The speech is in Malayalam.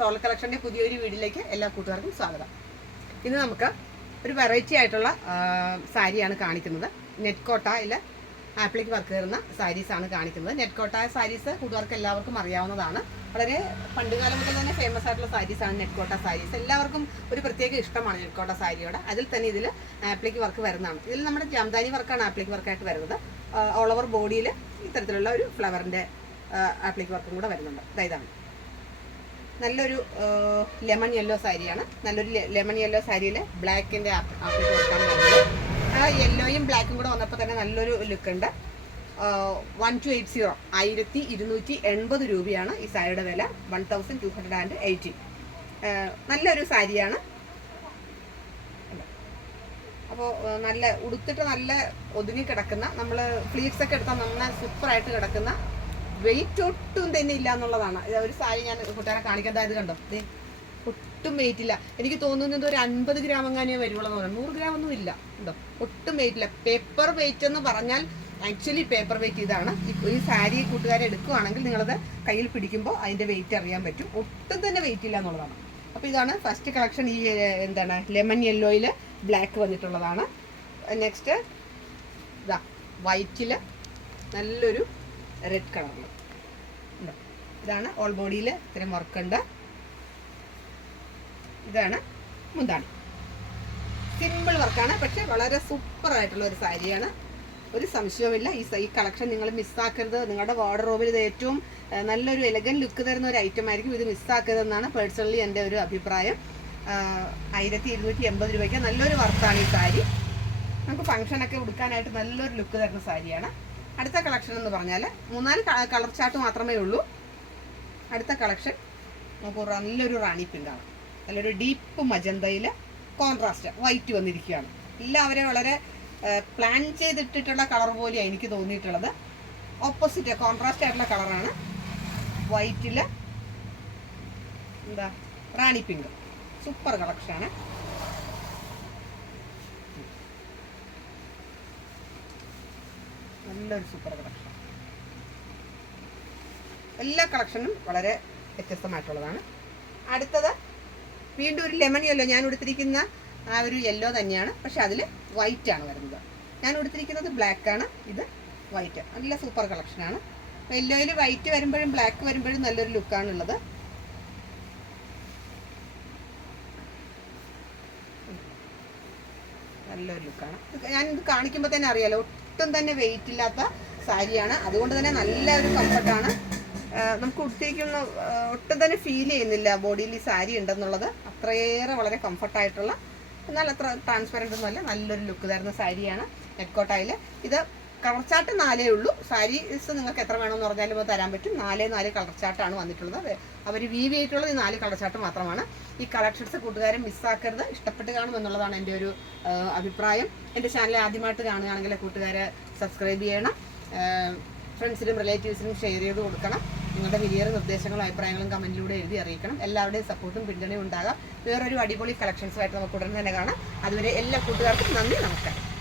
സോൾ കളക്ഷൻ്റെ പുതിയൊരു വീഡിയോയിലേക്ക് എല്ലാ കൂട്ടുകാർക്കും സ്വാഗതം. ഇന്ന് നമുക്ക് ഒരു വെറൈറ്റി ആയിട്ടുള്ള സാരിയാണ് കാണിക്കുന്നത്. നെറ്റ് കോട്ടയിൽ ആപ്ലിക് വർക്ക് വരുന്ന സാരീസാണ് കാണിക്കുന്നത്. നെറ്റ് കോട്ട സാരീസ് കൂട്ടുകാർക്ക് എല്ലാവർക്കും അറിയാവുന്നതാണ്. വളരെ പണ്ടുകാലം മുതൽ തന്നെ ഫേമസ് ആയിട്ടുള്ള സാരീസാണ് നെറ്റ് കോട്ട സാരീസ്. എല്ലാവർക്കും ഒരു പ്രത്യേക ഇഷ്ടമാണ് നെറ്റ് കോട്ട സാരിയോട്. അതിൽ തന്നെ ഇതിൽ ആപ്ലിക് വർക്ക് വരുന്നതാണ്. ഇതിൽ നമ്മുടെ ജാംദാനി വർക്കാണ് ആപ്ലിക് വർക്കായിട്ട് വരുന്നത്. ഓൾ ഓവർ ബോഡിയിൽ ഇത്തരത്തിലുള്ള ഒരു ഫ്ലവറിൻ്റെ ആപ്ലിക് വർക്കും കൂടെ വരുന്നുണ്ട്. ഇതാണ് നല്ലൊരു ലെമൺ യെല്ലോ സാരിയാണ്. നല്ലൊരു ലെമൺ യെല്ലോ സാരിയിൽ ബ്ലാക്കിൻ്റെ ആപ്ലിക് വർക്കാണ് വരുന്നത്. ആ യെല്ലോയും ബ്ലാക്കും കൂടെ വന്നപ്പോൾ തന്നെ നല്ലൊരു ലുക്ക് ഉണ്ട്. 1280 1280 രൂപയാണ് ഈ സാരിയുടെ വില. 1280. നല്ലൊരു സാരിയാണ്. അപ്പോൾ നല്ല ഉടുത്തിട്ട് നല്ല ഒതുങ്ങി കിടക്കുന്ന, നമ്മൾ ഫ്ലീറ്റ്സ് ഒക്കെ എടുത്താൽ നന്നായി സൂപ്പറായിട്ട് കിടക്കുന്ന, വെയിറ്റ് ഒട്ടും തന്നെ ഇല്ല എന്നുള്ളതാണ്. ഒരു സാരി ഞാൻ കൂട്ടുകാരെ കാണിക്കാൻ ഇത് കണ്ടോ, ഒട്ടും വെയിറ്റ് ഇല്ല. എനിക്ക് തോന്നുന്നത് ഒരു 50 ഗ്രാം എങ്ങാനേ വരുവുള്ളൂ എന്ന് പറയാം. 100 ഗ്രാം ഒന്നും ഇല്ല. ഉണ്ടോ, ഒട്ടും വെയിറ്റ് ഇല്ല. പേപ്പർ വെയിറ്റ് എന്ന് പറഞ്ഞാൽ ആക്ച്വലി പേപ്പർ വെയിറ്റ് ഇതാണ്. ഈ സാരി കൂട്ടുകാരെ എടുക്കുകയാണെങ്കിൽ നിങ്ങളത് കയ്യിൽ പിടിക്കുമ്പോൾ അതിൻ്റെ വെയിറ്റ് അറിയാൻ പറ്റും. ഒട്ടും തന്നെ വെയിറ്റ് ഇല്ല എന്നുള്ളതാണ്. അപ്പോൾ ഇതാണ് ഫസ്റ്റ് കളക്ഷൻ. ഈ എന്താണ് ലെമൺ യെല്ലോയിൽ ബ്ലാക്ക് വന്നിട്ടുള്ളതാണ്. നെക്സ്റ്റ് ഇതാ വൈറ്റിൽ നല്ലൊരു റെഡ് കളറിൽ ഉണ്ടോ. ഇതാണ് ഓൾ ബോഡിയിൽ ഇത്രയും വർക്കുണ്ട്. ഇതാണ് മുന്താണി. സിമ്പിൾ വർക്കാണ്, പക്ഷെ വളരെ സൂപ്പർ ആയിട്ടുള്ള ഒരു സാരിയാണ്. ഒരു സംശയവുമില്ല. ഈ കളക്ഷൻ നിങ്ങൾ മിസ്സാക്കരുത്. നിങ്ങളുടെ വാർഡ്രോബിൽ ഇത് ഏറ്റവും നല്ലൊരു എലഗൻ ലുക്ക് തരുന്ന ഒരു ഐറ്റം ആയിരിക്കും. ഇത് മിസ്സാക്കരുതെന്നാണ് പേഴ്സണലി എൻ്റെ ഒരു അഭിപ്രായം. 1280 രൂപയ്ക്ക് നല്ലൊരു വർക്കാണ് ഈ സാരി. നമുക്ക് ഫംഗ്ഷനൊക്കെ ഉടുക്കാനായിട്ട് നല്ലൊരു ലുക്ക് തരുന്ന സാരിയാണ്. അടുത്ത കളക്ഷൻ എന്ന് പറഞ്ഞാൽ 3-4 കളർ ചാർട്ട് മാത്രമേ ഉള്ളൂ. അടുത്ത കളക്ഷൻ നമുക്ക് നല്ലൊരു റാണി പിങ്കാണ്. നല്ലൊരു ഡീപ്പ് മജന്തയിൽ കോൺട്രാസ്റ്റ് വൈറ്റ് വന്നിരിക്കുകയാണ്. എല്ലാവരെയും വളരെ പ്ലാൻ ചെയ്തിട്ടിട്ടുള്ള കളർ പോലെയാണ് എനിക്ക് തോന്നിയിട്ടുള്ളത്. ഓപ്പോസിറ്റ് കോൺട്രാസ്റ്റ് ആയിട്ടുള്ള കളറാണ്. വൈറ്റിൽ എന്താ റാണി പിങ്ക്. സൂപ്പർ കളക്ഷനാണ്. നല്ലൊരു സൂപ്പർ കളക്ഷൻ. എല്ലാ കളക്ഷനും വളരെ വ്യത്യസ്തമായിട്ടുള്ളതാണ്. അടുത്തത് വീണ്ടും ഒരു ലെമൺ യെല്ലോ. ഞാൻ ഉടുത്തിരിക്കുന്ന ആ ഒരു യെല്ലോ തന്നെയാണ്, പക്ഷെ അതിൽ വൈറ്റ് ആണ് വരുന്നത്. ഞാൻ ഉടുത്തിരിക്കുന്നത് ബ്ലാക്കാണ്, ഇത് വൈറ്റ്. നല്ല സൂപ്പർ കളക്ഷനാണ്. യെല്ലോയിൽ വൈറ്റ് വരുമ്പോഴും ബ്ലാക്ക് വരുമ്പോഴും നല്ലൊരു ലുക്കാണുള്ളത്. നല്ലൊരു ലുക്കാണ്. ഞാനിത് കാണിക്കുമ്പോൾ തന്നെ അറിയാലോ, ഒട്ടും തന്നെ വെയിറ്റ് ഇല്ലാത്ത സാരിയാണ്. അതുകൊണ്ട് തന്നെ നല്ല ഒരു കംഫർട്ടാണ്. നമുക്ക് ഉടുത്തിരിക്കുന്ന ഒട്ടും തന്നെ ഫീൽ ചെയ്യുന്നില്ല ബോഡിയിൽ ഈ സാരി ഉണ്ടെന്നുള്ളത്. അത്രയേറെ വളരെ കംഫർട്ടായിട്ടുള്ള, എന്നാൽ അത്ര ട്രാൻസ്പെറൻ്റ് ഒന്നുമല്ല, നല്ലൊരു ലുക്ക് തരുന്ന സാരിയാണ് നെറ്റ് കോട്ടയിൽ. ഇത് കളർ ചാർട്ട് 4 ഉള്ളൂ. സാരീസ് നിങ്ങൾക്ക് എത്ര വേണമെന്ന് പറഞ്ഞാലും അത് തരാൻ പറ്റും. 4 കളർ ചാർട്ടാണ് വന്നിട്ടുള്ളത്. അവർ വീവ് ചെയ്തിട്ടുള്ളത് ഈ 4 കളർ ചാർട്ട് മാത്രമാണ്. ഈ കളക്ഷൻസ് കൂട്ടുകാരെ മിസ്സാക്കരുത്. ഇഷ്ടപ്പെട്ട് കാണുമെന്നുള്ളതാണ് എൻ്റെ ഒരു അഭിപ്രായം. എൻ്റെ ചാനൽ ആദ്യമായിട്ട് കാണുകയാണെങ്കിൽ കൂട്ടുകാരെ സബ്സ്ക്രൈബ് ചെയ്യണം. ഫ്രണ്ട്സിനും റിലേറ്റീവ്സിനും ഷെയർ ചെയ്ത് കൊടുക്കണം. നിങ്ങളുടെ വലിയൊരു നിർദ്ദേശങ്ങളും അഭിപ്രായങ്ങളും കമൻറ്റിലൂടെ എഴുതി അറിയിക്കണം. എല്ലാവരുടെയും സപ്പോർട്ടും പിന്തുണയും ഉണ്ടാകാം. വേറൊരു അടിപൊളി കളക്ഷൻസുമായിട്ട് നമുക്ക് ഉടൻ തന്നെ കാണാം. അതുവരെ എല്ലാ കൂട്ടുകാർക്കും നന്ദി, നമസ്കാരം.